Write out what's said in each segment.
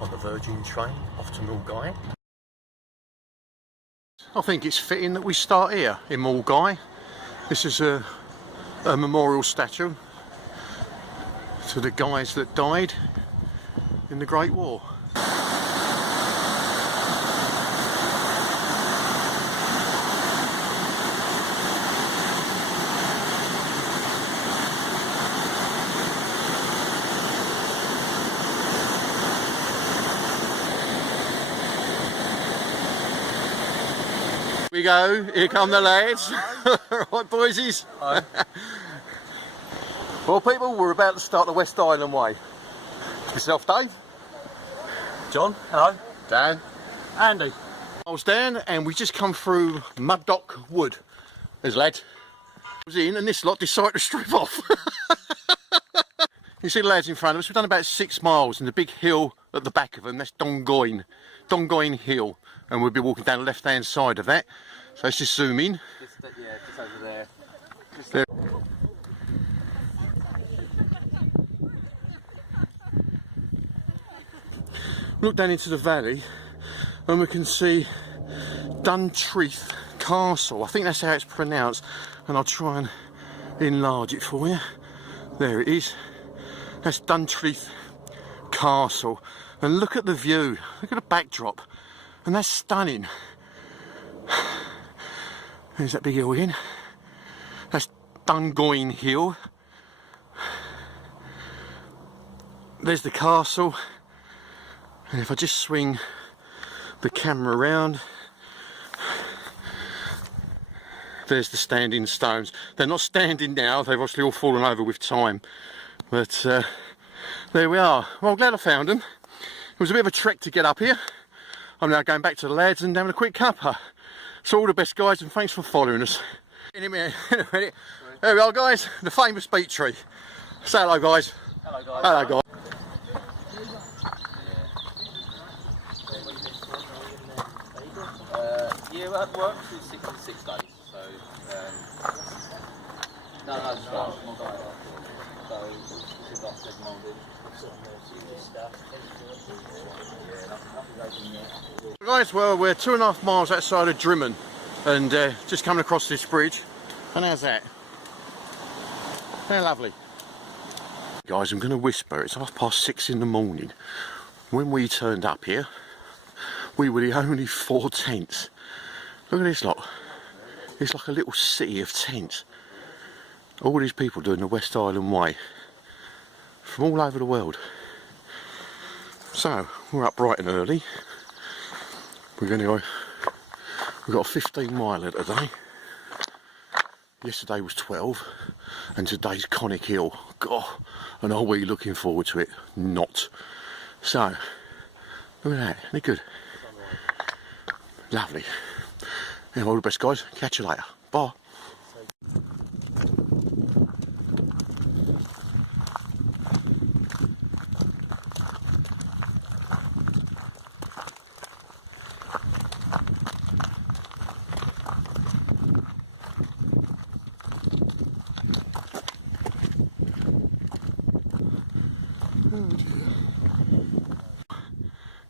on the Virgin train off to Mulgai. I think it's fitting that we start here in Mulgai. This is a memorial statue to the guys that died in the Great War. We go, here come the lads. Right, boysies. Hi. Well, people, we're about to start the West Highland Way. Yourself, Dave? John, hello. Dan? Andy. I was Dan, and we just come through Muddock Wood. There's a lad. I was in, and this lot decided to strip off. You see the lads in front of us. We've done about 6 miles, and the big hill at the back of them, that's Dongoyne Hill. And we'll be walking down the left-hand side of that. So let's just zoom in. Yeah, just over there. There. Look down into the valley and we can see Duntreath Castle. I think that's how it's pronounced, and I'll try and enlarge it for you. There it is. That's Duntreath Castle. And look at the view, look at the backdrop, and that's stunning. There's that big hill again. That's Dongoyne Hill. There's the castle, and if I just swing the camera around, there's the standing stones. They're not standing now, they've obviously all fallen over with time, but there we are. Well, I'm glad I found them. It was a bit of a trek to get up here. I'm now going back to the lads and having a quick cuppa. So all the best, guys, and thanks for following us. In a minute. There we are, guys, the famous beech tree. Say hello, guys. Hello, guys. Hello, guys. Yeah, well, I've worked for 6 days, so no, it's my guy. So this is like 7 moulded. Guys, well, we're 2.5 miles outside of Drimmen, and just coming across this bridge. And how's that? How lovely. Guys, I'm going to whisper. It's 6:30 in the morning. When we turned up here, we were the only 4 tents. Look at this lot. It's like a little city of tents. All these people doing the West Highland Way from all over the world. So we're up bright and early. We're going to go. We've got a 15 miler today. Yesterday was 12, and today's Conic Hill. God, and are we looking forward to it? Not. So look at that. Isn't it good? Lovely. Yeah, all the best, guys. Catch you later. Bye.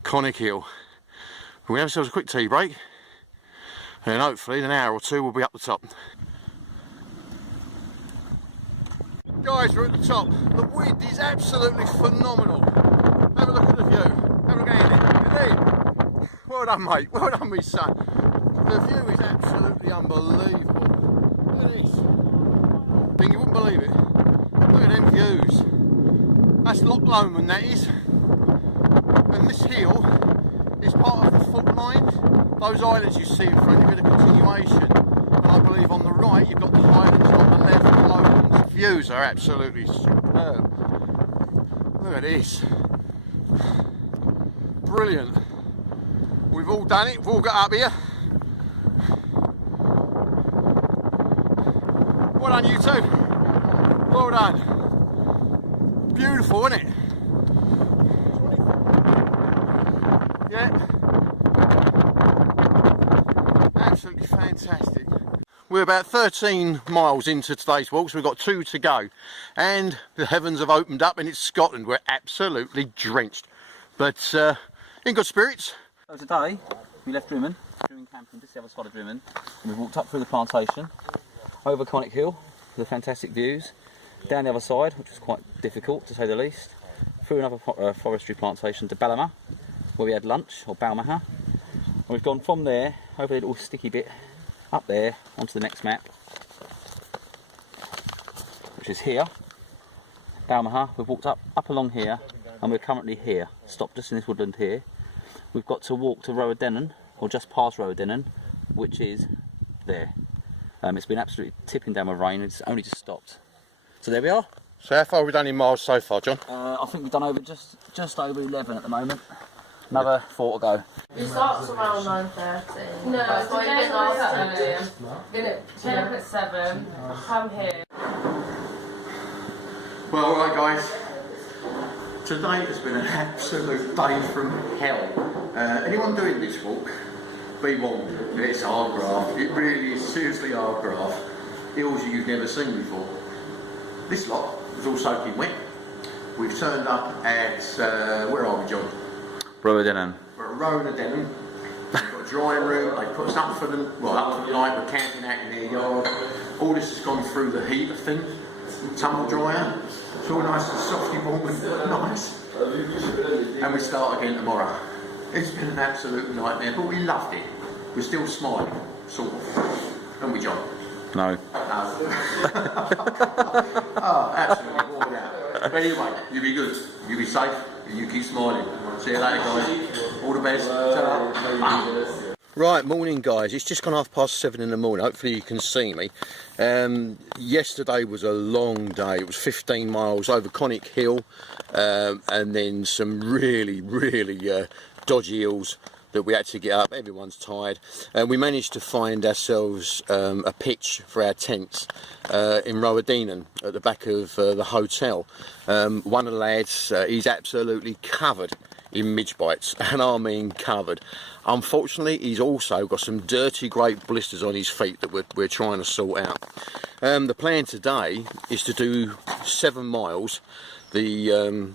Conic Hill. We have ourselves a quick tea break, and hopefully in an hour or two we'll be up the top. Guys, we're at the top. The wind is absolutely phenomenal. Have a look at the view. Have a look at Andy. Well done, mate. Well done, me son. The view is absolutely unbelievable. Look at this. I think you wouldn't believe it. Look at them views. That's Loch Lomond, that is. And this hill is part of the fault line. Those islands you see in front of you are the continuation. And I believe on the right you've got the highlands, on the left the lowlands. Views are absolutely superb. Look at this. Brilliant. We've all done it, we've all got up here. Well done, you two. Well done. Beautiful, isn't it? Yeah. Absolutely fantastic. We're about 13 miles into today's walk, so we've got 2 to go. And the heavens have opened up, and it's Scotland. We're absolutely drenched. But in good spirits. So today we left Drimmen camping just the other side of Drimmen, and we walked up through the plantation, over Conic Hill with the fantastic views, down the other side, which was quite difficult to say the least, through another forestry plantation to Ballama, where we had lunch, or Balmaha. And we've gone from there over the little sticky bit up there onto the next map, which is here, Balmaha. We've walked up along here, and we're currently here, stopped just in this woodland here. We've got to walk to Roadennan, or just past Roadennan, which is there. It's been absolutely tipping down with rain, it's only just stopped. So there we are. So how far have we done in miles so far, John? I think we've done over just over 11 at the moment. Another 4 to go. It starts around 9:30. No, it's going to get up at 7. Come here. Well, alright guys. Today has been an absolute day from hell. Anyone doing this walk, be warned, it's hard graft. It really is seriously hard graft. Hills you've never seen before. This lot was all soaking wet. We've turned up at, where are we, John? Roadennan. We're at Roadennan. We've got a drying room. They put us up for them. Well, up for the night. We're camping out in their yard. All this has gone through the heat of things. Tumble dryer. It's all nice and softy warm and nice. And we start again tomorrow. It's been an absolute nightmare, but we loved it. We're still smiling, sort of. And we, John? No. Oh, absolutely worn out. But anyway, you be good, you be safe, and you keep smiling. See you later, guys. All the best. Ta-ra. Right, morning, guys. It's just gone 7:30 in the morning. Hopefully you can see me. Yesterday was a long day. It was 15 miles over Conic Hill, and then some really dodgy hills that we had to get up. Everyone's tired, and we managed to find ourselves a pitch for our tents in Roadennan at the back of the hotel. One of the lads, he's absolutely covered in midge bites, and I mean covered. Unfortunately, he's also got some dirty great blisters on his feet that we're trying to sort out. The plan today is to do 7 miles. The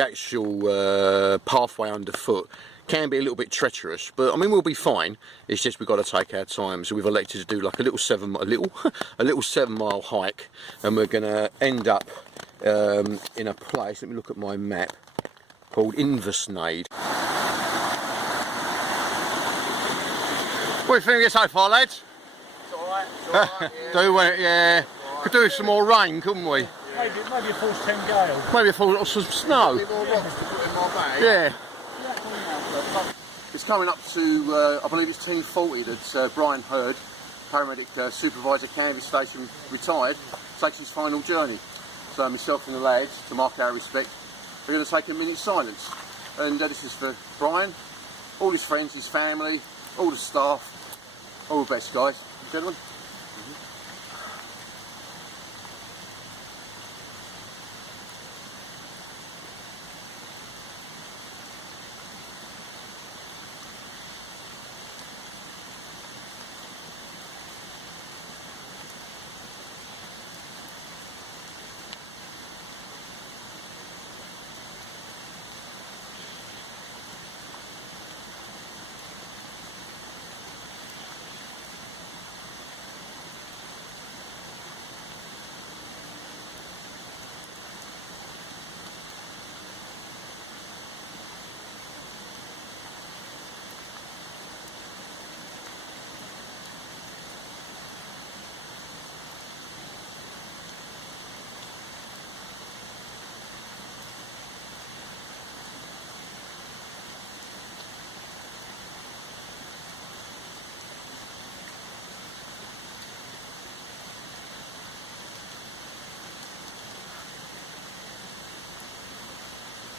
actual pathway underfoot can be a little bit treacherous, but I mean we'll be fine. It's just we've got to take our time. So we've elected to do like a little 7-mile hike, and we're going to end up in a place. Let me look at my map. Called Inversnaid. What do you think so far, lads? It's alright, yeah. Do we? Yeah. Could do with some more rain, couldn't we? Maybe a full 10 gale. Maybe a full some snow. Yeah. It's coming up to, I believe it's team 40 that Brian Hurd, paramedic supervisor, Canvas Station, retired, takes his final journey. So myself and the lads, to mark our respect, we're going to take a minute's silence. And this is for Brian, all his friends, his family, all the staff, all the best, guys. Gentlemen.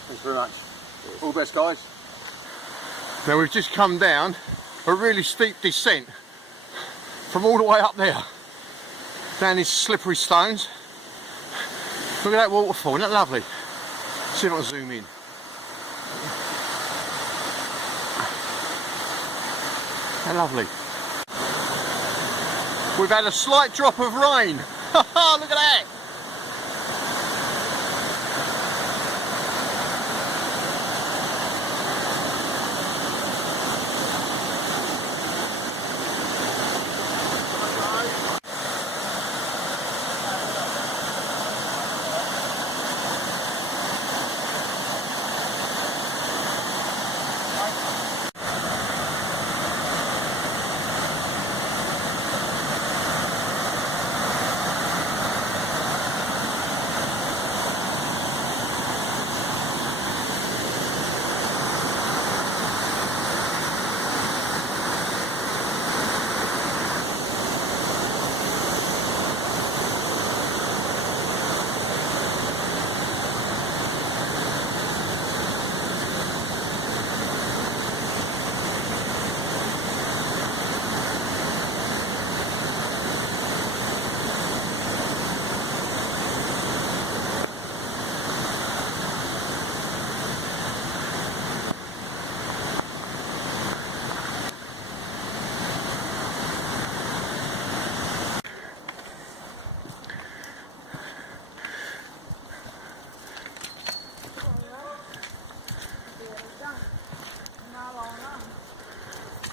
Thanks very much. All the best, guys. Now we've just come down a really steep descent from all the way up there, down these slippery stones. Look at that waterfall, isn't that lovely? See if I can zoom in. How lovely. We've had a slight drop of rain. Look at that.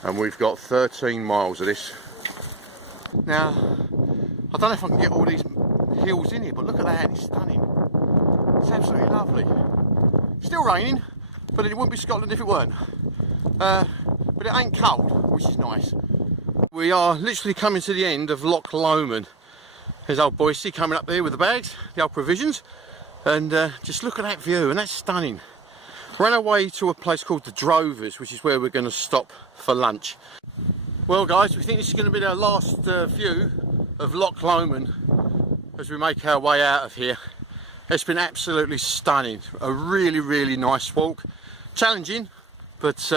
and we've got 13 miles of this. Now, I don't know if I can get all these hills in here, but look at that, it's stunning. It's absolutely lovely. Still raining, but it wouldn't be Scotland if it weren't. But it ain't cold, which is nice. We are literally coming to the end of Loch Lomond. There's old Boise coming up there with the bags, the old provisions, and just look at that view, and that's stunning. We're on our way to a place called the Drovers, which is where we're going to stop for lunch. Well guys, we think this is going to be our last view of Loch Lomond as we make our way out of here. It's been absolutely stunning. A really, really nice walk. Challenging, but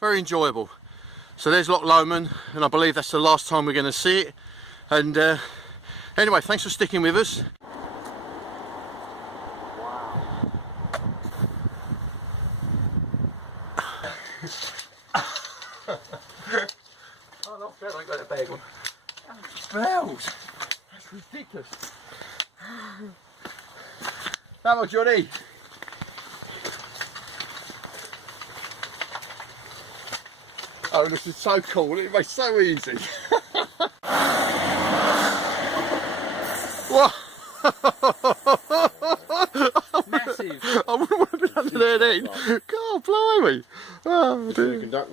very enjoyable. So there's Loch Lomond, and I believe that's the last time we're going to see it. And anyway, thanks for sticking with us. Oh, not bad, I got a big one. It smells. That's ridiculous. Come on, Johnny. Oh, this is so cool. It makes it so easy. What? Massive. I wouldn't want to be under there then. God, blimey. Oh, dear.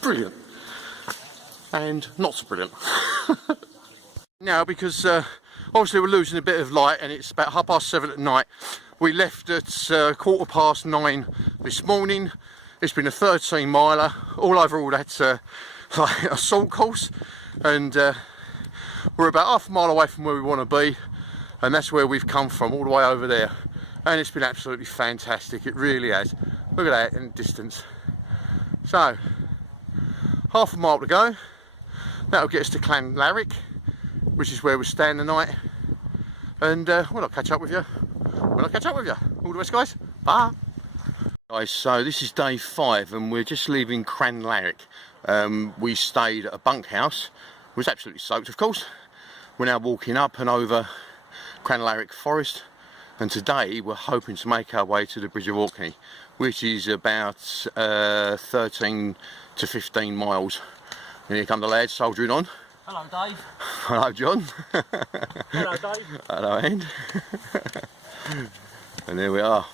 Brilliant. And not so brilliant. Now, because obviously we're losing a bit of light and it's about 7:30 at night. We left at 9:15 this morning. It's been a 13 miler all over all that like assault course, and we're about half a mile away from where we want to be, and that's where we've come from, all the way over there, and it's been absolutely fantastic. It really has. Look at that in the distance. So half a mile to go. That'll get us to Clanlarrick, which is where we're staying tonight. And well, I'll catch up with you. All the best, guys. Bye. Guys, so this is day 5 and we're just leaving Clanlarrick. We stayed at a bunkhouse. It was absolutely soaked, of course. We're now walking up and over Clanlarrick Forest. And today we're hoping to make our way to the Bridge of Orkney, which is about 13 to 15 miles. And here come the lads soldiering on. Hello, Dave. Hello, John. Hello, Dave. Hello, Andy. And there we are.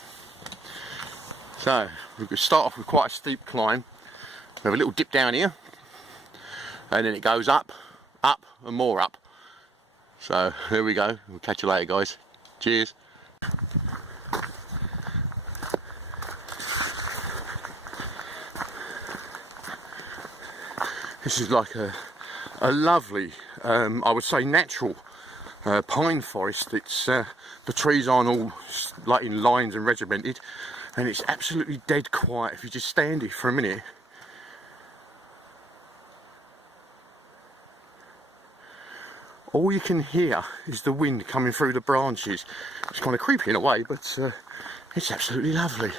So we could start off with quite a steep climb. We have a little dip down here, and then it goes up, up, and more up. So there we go. We'll catch you later, guys. Cheers. This is like a lovely, I would say natural pine forest. It's the trees aren't all like in lines and regimented, and it's absolutely dead quiet if you just stand here for a minute. All you can hear is the wind coming through the branches. It's kind of creepy in a way, but it's absolutely lovely.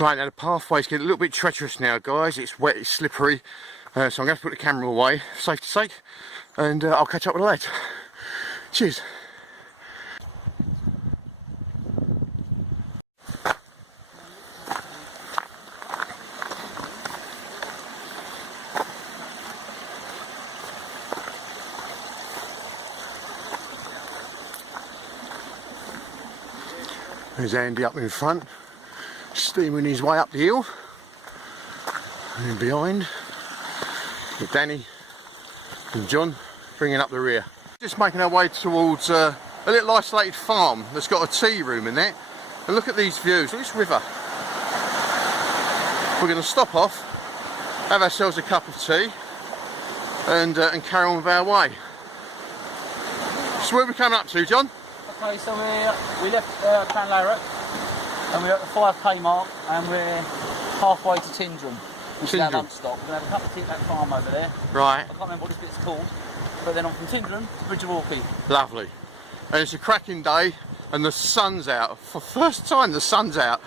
Right, now the pathway's getting a little bit treacherous now, guys. It's wet, it's slippery, so I'm going to have to put the camera away for safety's sake, and I'll catch up with the lads. Cheers. There's Andy up in front, steaming his way up the hill, and then behind with Danny and John bringing up the rear. Just making our way towards a little isolated farm that's got a tea room in there, and look at these views, look at this river. We're going to stop off, have ourselves a cup of tea, and carry on with our way. So where are we coming up to, John? Okay, so we left Llanlarrock and we're at the 5k mark and we're halfway to Tindrum, which is our lunch stop. We're going to have a cup of tea at that farm over there. Right. I can't remember what this bit's called, but then on from Tindrum to Bridge of Orkney. Lovely. And it's a cracking day and the sun's out. For the first time the sun's out.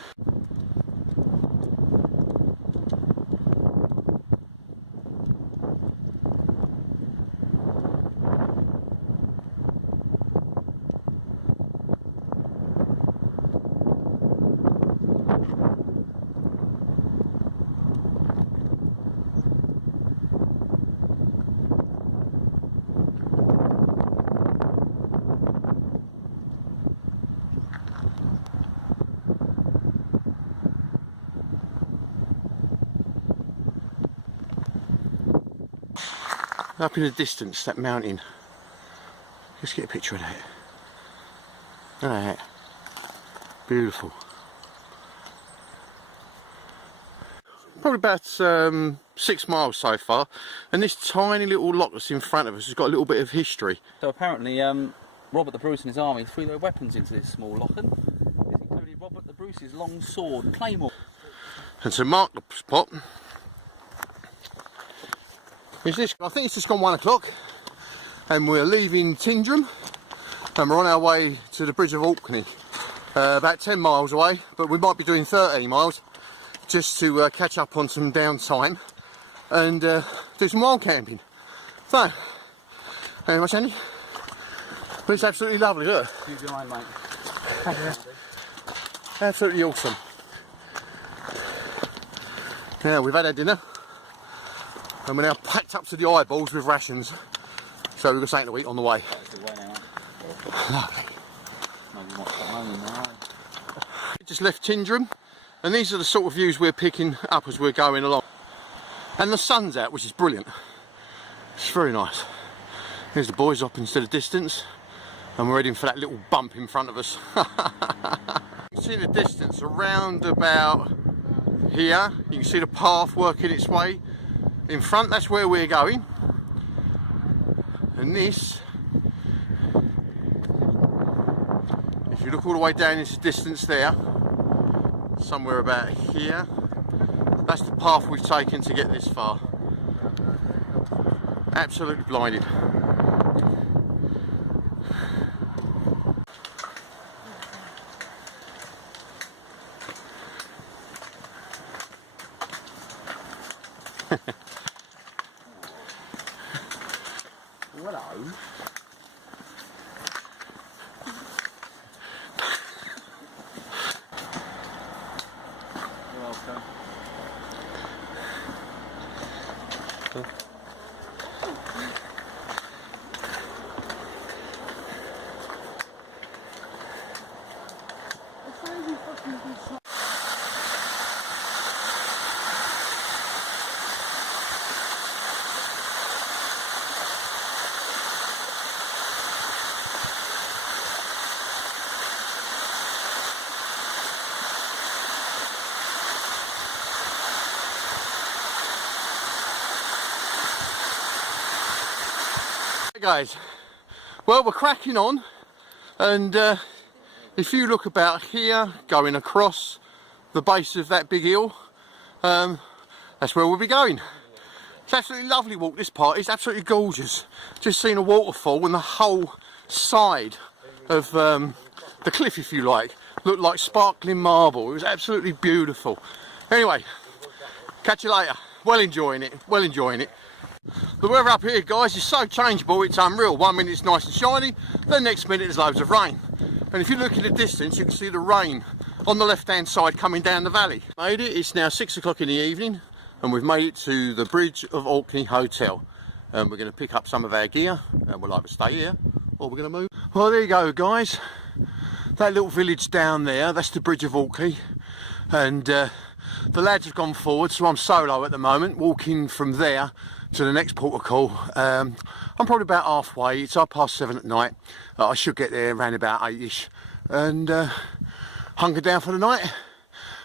Up in the distance, that mountain. Let's get a picture of that. Look at that. Beautiful. Probably about 6 miles so far, and this tiny little lock that's in front of us has got a little bit of history. So apparently Robert the Bruce and his army threw their weapons into this small lochen. This included Robert the Bruce's long sword and claymore. And to mark the spot, is this? I think it's just gone 1 o'clock and we're leaving Tindrum and we're on our way to the Bridge of Orkney, about 10 miles away, but we might be doing 13 miles just to catch up on some downtime and do some wild camping. So, very much, Andy. But it's absolutely lovely, look. You go on, mate. Absolutely awesome. Now, we've had our dinner. And we're now packed up to the eyeballs with rations, so we've got something to eat on the way. Lovely. Just left Tindrum, and these are the sort of views we're picking up as we're going along. And the sun's out, which is brilliant. It's very nice. Here's the boys up into the distance, and we're heading for that little bump in front of us. You can see the distance around about here. You can see the path working its way. In front, that's where we're going, and this, if you look all the way down into the distance there, somewhere about here, that's the path we've taken to get this far. Absolutely blinded. Hello. You're welcome. Guys, well, we're cracking on, and if you look about here going across the base of that big hill, that's where we'll be going. It's absolutely lovely walk, this part. It's absolutely gorgeous. Just seen a waterfall and the whole side of the cliff, if you like, looked like sparkling marble. It was absolutely beautiful. Anyway, catch you later. Well enjoying it, well enjoying it. The weather up here, guys, is so changeable, it's unreal. 1 minute it's nice and shiny, the next minute there's loads of rain. And if you look in the distance, you can see the rain on the left hand side coming down the valley. Made it, it's now 6 o'clock in the evening, and we've made it to the Bridge of Orkney Hotel. And we're going to pick up some of our gear, and we'll either stay here, or we're going to move. Well, there you go, guys. That little village down there, that's the Bridge of Orkney. And the lads have gone forward, so I'm solo at the moment, walking from there to the next port of call. I'm probably about halfway. It's 7:30 at night. I should get there around about 8ish, and hunker down for the night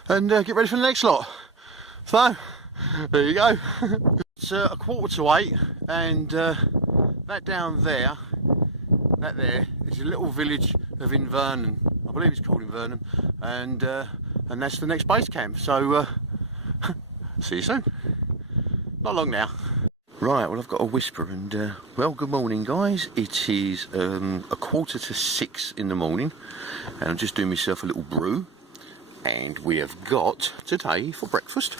and get ready for the next lot. So there you go. It's 7:45, and that down there That there is a little village of Invernon. I believe it's called Invernon, and that's the next base camp. So see you soon. Not long now. Right, well I've got a whisper, and well, good morning guys. It is 5:45 in the morning, and I'm just doing myself a little brew, and we have got today for breakfast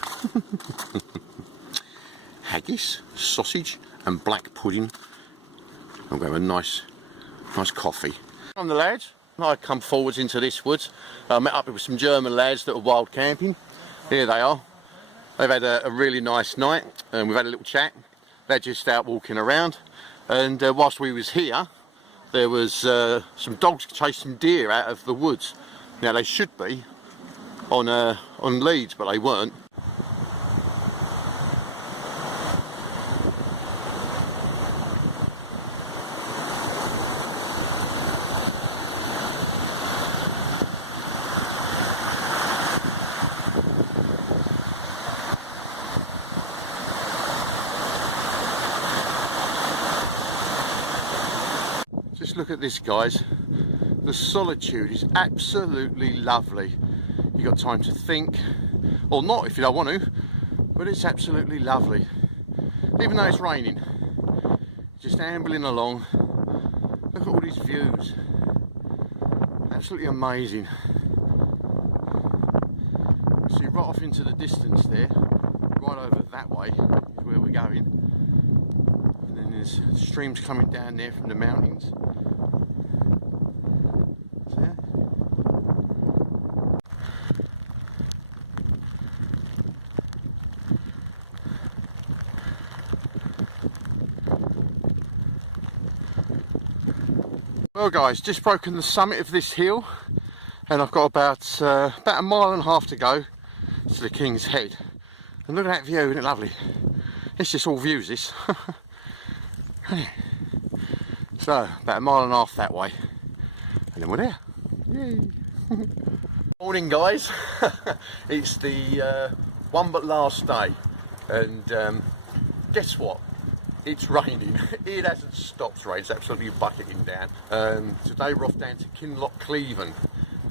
haggis, sausage and black pudding. I'm going to have a nice coffee. I'm the lads. I come forwards into this woods. I met up with some German lads that were wild camping. Here they are. They've had a really nice night, and we've had a little chat. They're just out walking around, and whilst we was here, there was some dogs chasing deer out of the woods. Now they should be on leads, but they weren't. Just look at this, guys. The solitude is absolutely lovely. You got time to think, or not if you don't want to, but it's absolutely lovely. Even though it's raining, just ambling along. Look at all these views. Absolutely amazing. See right off into the distance there, right over that way is where we're going. And then there's streams coming down there from the mountains. Well guys, just broken the summit of this hill, and I've got about a mile and a half to go to the King's Head. And look at that view, isn't it lovely? It's just all views, this. So, about a mile and a half that way, and then we're there. Yay! Morning guys, it's the one but last day, and guess what? It's raining. It hasn't stopped raining. It's absolutely bucketing down. Today we're off down to Kinloch Cleven,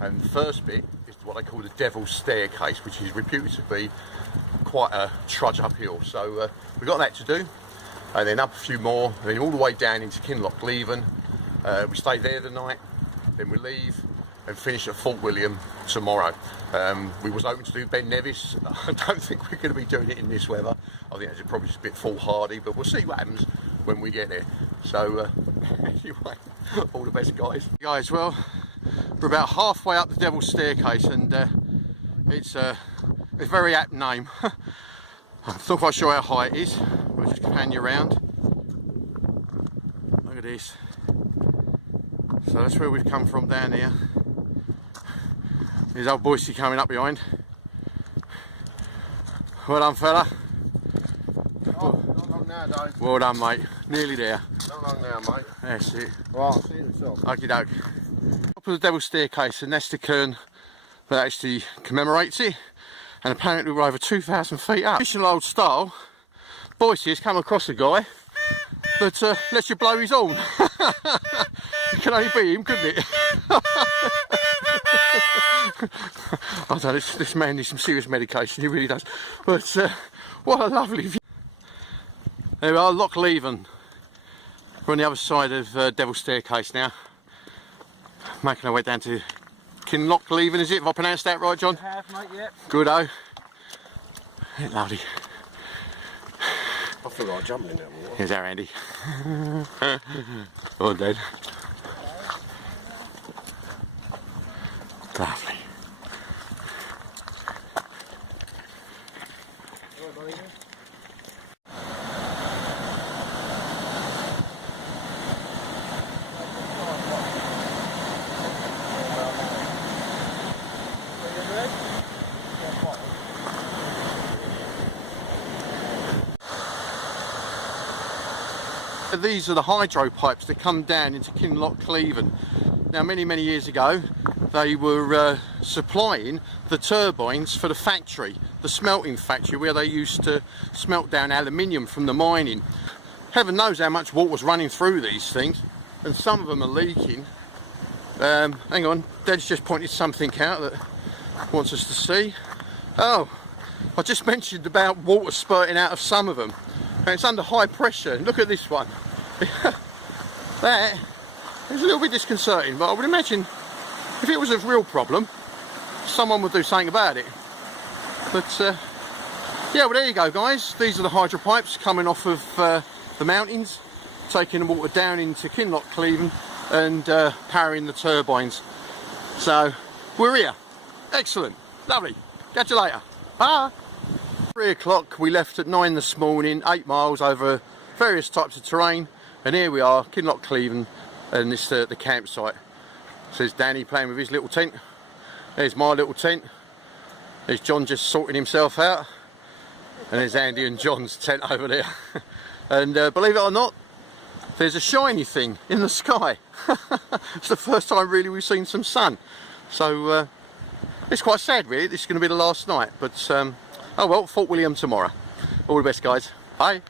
and the first bit is what they call the Devil's Staircase, which is reputed to be quite a trudge uphill. So we've got that to do, and then up a few more, and then all the way down into Kinloch Cleven. We stay there the night, then we leave and finish at Fort William tomorrow. We was hoping to do Ben Nevis. I don't think we're going to be doing it in this weather. I think it's probably just a bit foolhardy, but we'll see what happens when we get there. So anyway, all the best guys. Guys, well, we're about halfway up the Devil's Staircase, and it's a very apt name. I'm not quite sure how high it is. We'll just pan you around. Look at this. So that's where we've come from down here. There's old Boise coming up behind. Well done, fella. Oh, not long now, Dave. Well done, mate. Nearly there. Not long now, mate. That's it. Right, see you yourself. Okie doke. Top of the Devil's Staircase, and that's the cairn that actually commemorates it. And apparently we're over 2,000 feet up. Traditional old style, Boise has come across a guy that lets you blow his horn. It can only be him, couldn't it? I don't know, this man needs some serious medication, he really does. But what a lovely view. There we are, Loch Leven. We're on the other side of Devil's Staircase now. Making our way down to Kinloch Leven, is it? Have I pronounced that right, John? You have, mate, yep. Good-o. Isn't it lovely? I feel like jumping in that water. Here's our Andy. Oh, Dad. Lovely. These are the hydro pipes that come down into Kinloch Cleven. Now many years ago they were supplying the turbines for the factory, the smelting factory, where they used to smelt down aluminium from the mining. Heaven knows how much water was running through these things. and some of them are leaking. Hang on, Dad's just pointed something out that wants us to see. Oh, I just mentioned about water spurting out of some of them, and it's under high pressure. And look at this one. That is a little bit disconcerting, but I would imagine if it was a real problem, someone would do something about it. But yeah, well, there you go, guys. These are the hydro pipes coming off of the mountains, taking the water down into Kinloch Cleven and powering the turbines. So we're here. Excellent, lovely. Catch you later. Bye. 3 o'clock. We left at 9 this morning, 8 miles over various types of terrain, and here we are, Kinloch Cleven, and this the campsite. So there's Danny playing with his little tent. There's my little tent. There's John just sorting himself out, and there's Andy and John's tent over there. And believe it or not, there's a shiny thing in the sky. It's the first time really we've seen some sun. So it's quite sad really. This is going to be the last night, but oh well, Fort William tomorrow. All the best, guys. Bye.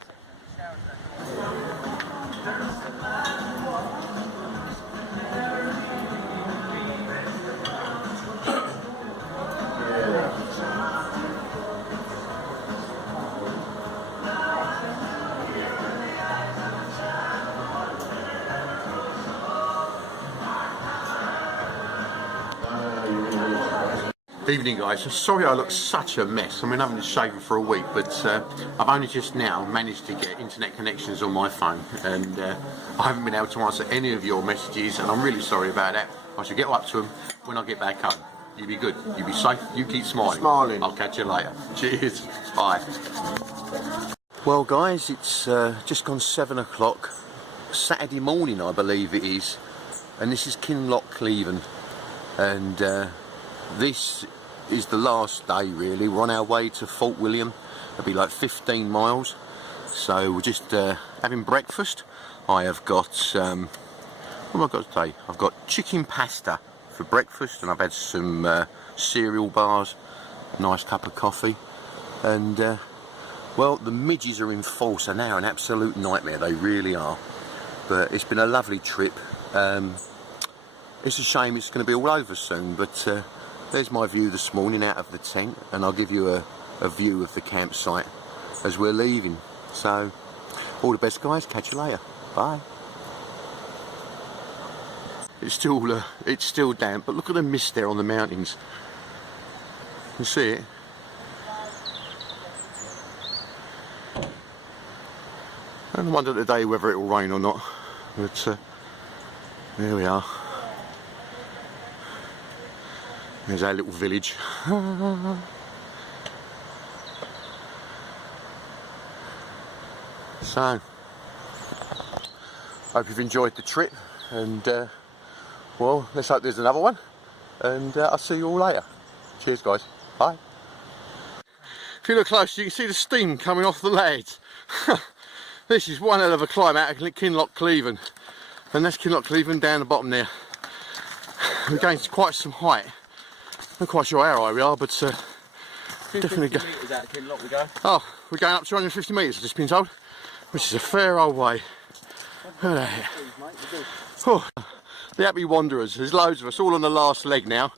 Evening, guys. Sorry I look such a mess. I mean, I haven't been shaving for a week, but I've only just now managed to get internet connections on my phone, and I haven't been able to answer any of your messages, and I'm really sorry about that. I shall get up to them when I get back home. You be good. You be safe. You keep smiling. Smiling. I'll catch you later. Cheers. Bye. Well, guys, it's just gone 7 o'clock. Saturday morning, I believe it is, and this is Kinloch Cleven, and this is the last day really. We're on our way to Fort William. It'll be like 15 miles. So we're just having breakfast. I have got, what have I got today? I've got chicken pasta for breakfast, and I've had some cereal bars, nice cup of coffee, and well, the midges are in force and now an absolute nightmare. They really are. But it's been a lovely trip. It's a shame it's going to be all over soon, but there's my view this morning out of the tent, and I'll give you a view of the campsite as we're leaving. So, all the best, guys. Catch you later. Bye. It's still damp, but look at the mist there on the mountains. You can see it. I wonder today whether it will rain or not. But there we are. There's our little village. So, hope you've enjoyed the trip, and well, let's hope there's another one, and I'll see you all later. Cheers, guys. Bye. If you look close, you can see the steam coming off the lads. This is one hell of a climb out of Kinloch Cleven, and that's Kinloch Cleven down the bottom there. We're going to quite some height. Not quite sure how high we are, but definitely go. Out of Kinloch we go. Oh, we're going up 250 metres, I've just been told, which is a fair old way. Oh, the happy wanderers. There's loads of us, all on the last leg now,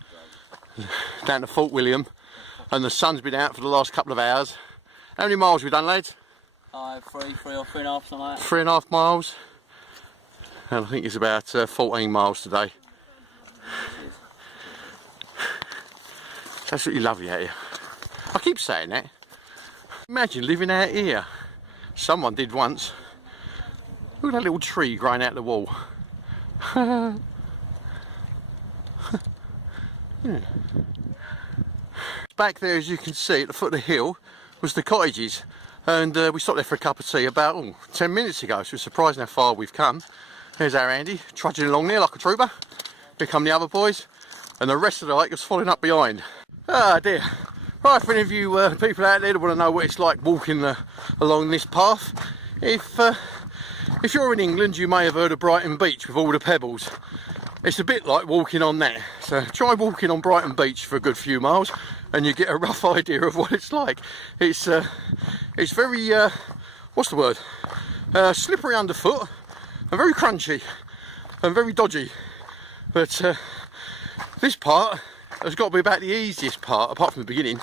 down to Fort William, and the sun's been out for the last couple of hours. How many miles have we done, lads? 3 or 3.5, something like that. 3.5 miles, and I think it's about 14 miles today. It's absolutely lovely out here. I keep saying that. Imagine living out here. Someone did once. Look at that little tree growing out the wall. Yeah. Back there, as you can see, at the foot of the hill was the cottages, and we stopped there for a cup of tea about 10 minutes ago, so we're surprised how far we've come. There's our Andy trudging along there like a trooper. Here come the other boys, and the rest of the hike is following up behind. Ah dear. Right, for any of you people out there that want to know what it's like walking along this path, if you're in England, you may have heard of Brighton Beach with all the pebbles. It's a bit like walking on that. So try walking on Brighton Beach for a good few miles, and you get a rough idea of what it's like. It's very what's the word? Slippery underfoot and very crunchy. and very dodgy. But this part has got to be about the easiest part, apart from the beginning.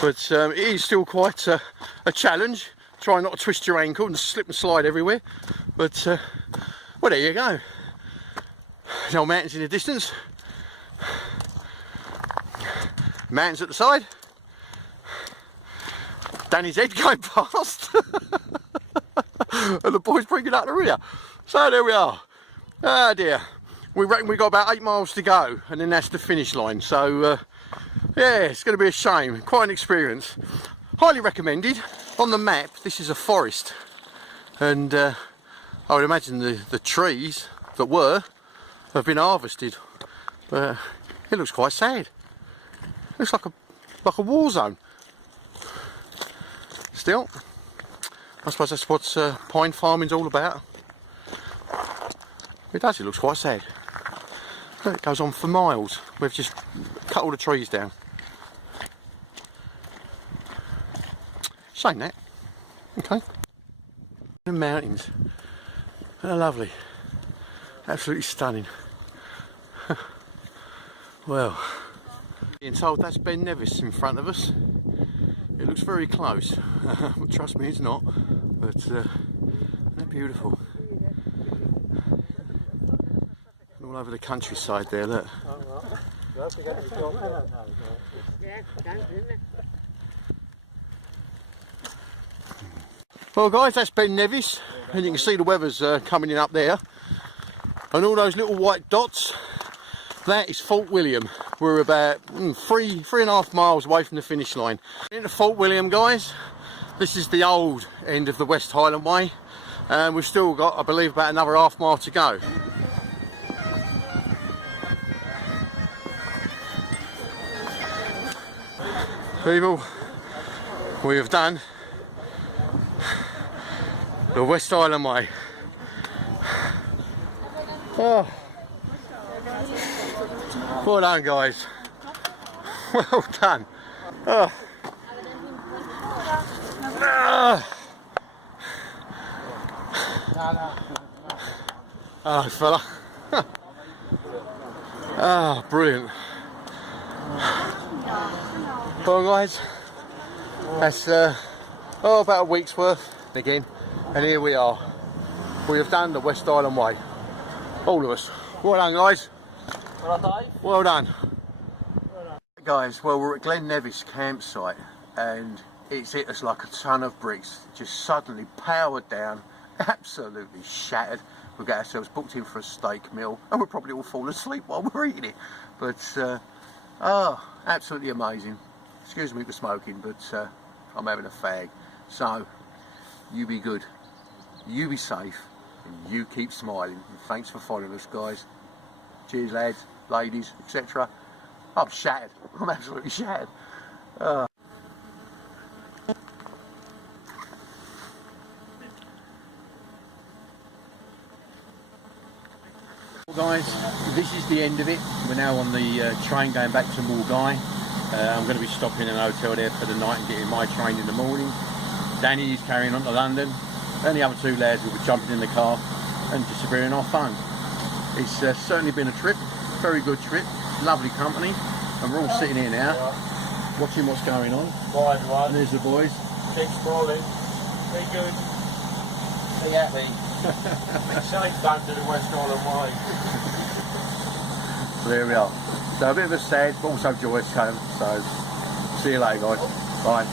But it is still quite a challenge. Try not to twist your ankle and slip and slide everywhere. But well, there you go. The old mountains in the distance. Mountains at the side. Danny's head going past. And the boys bringing up the rear. So there we are. Ah dear. We reckon we've got about 8 miles to go, and then that's the finish line. So yeah, it's going to be a shame. Quite an experience. Highly recommended. On the map, this is a forest, and I would imagine the trees that were have been harvested. But it looks quite sad. It looks like a war zone. Still, I suppose that's what pine farming's all about. It does. It looks quite sad. Look, it goes on for miles. We've just cut all the trees down. Shame that. Okay. The mountains. They're lovely. Absolutely stunning. Well, being told that's Ben Nevis in front of us. It looks very close. Trust me, it's not. But they're beautiful. All over the countryside there, look. Well guys, that's Ben Nevis, and you can see the weather's coming in up there. And all those little white dots, that is Fort William. We're about 3.5 miles away from the finish line. Into Fort William, guys. This is the old end of the West Highland Way, and we've still got, I believe, about another ½ mile to go. People, we have done the West Highland Way. Oh, well done, guys. Well done. Oh, oh fella. Ah, brilliant. Well guys, that's about a week's worth again, and here we are. We have done the West Highland Way. All of us. Well done, guys. Well done, Dave. Well done. Guys, well, we're at Glen Nevis campsite, and it's hit us like a ton of bricks. Just suddenly powered down, absolutely shattered. We've got ourselves booked in for a steak meal, and we'll probably all fall asleep while we're eating it. But oh, absolutely amazing. Excuse me for smoking, but I'm having a fag. So, you be good, you be safe, and you keep smiling. And thanks for following us, guys. Cheers, lads, ladies, etc. I'm shattered. I'm absolutely shattered. Well, guys, this is the end of it. We're now on the train going back to Mulgai. I'm going to be stopping in a hotel there for the night and getting my train in the morning. Danny is carrying on to London, and the other 2 lads will be jumping in the car and disappearing off home. It's certainly been a trip, very good trip, lovely company, and we're all sitting here now watching what's going on. Bye everyone. And there's the boys. Keep sprawling. Be good. Be happy. Be safe, don't do the West Highland Way. So there we are. So a bit of a sad but also joyous home. So see you later, guys. Bye.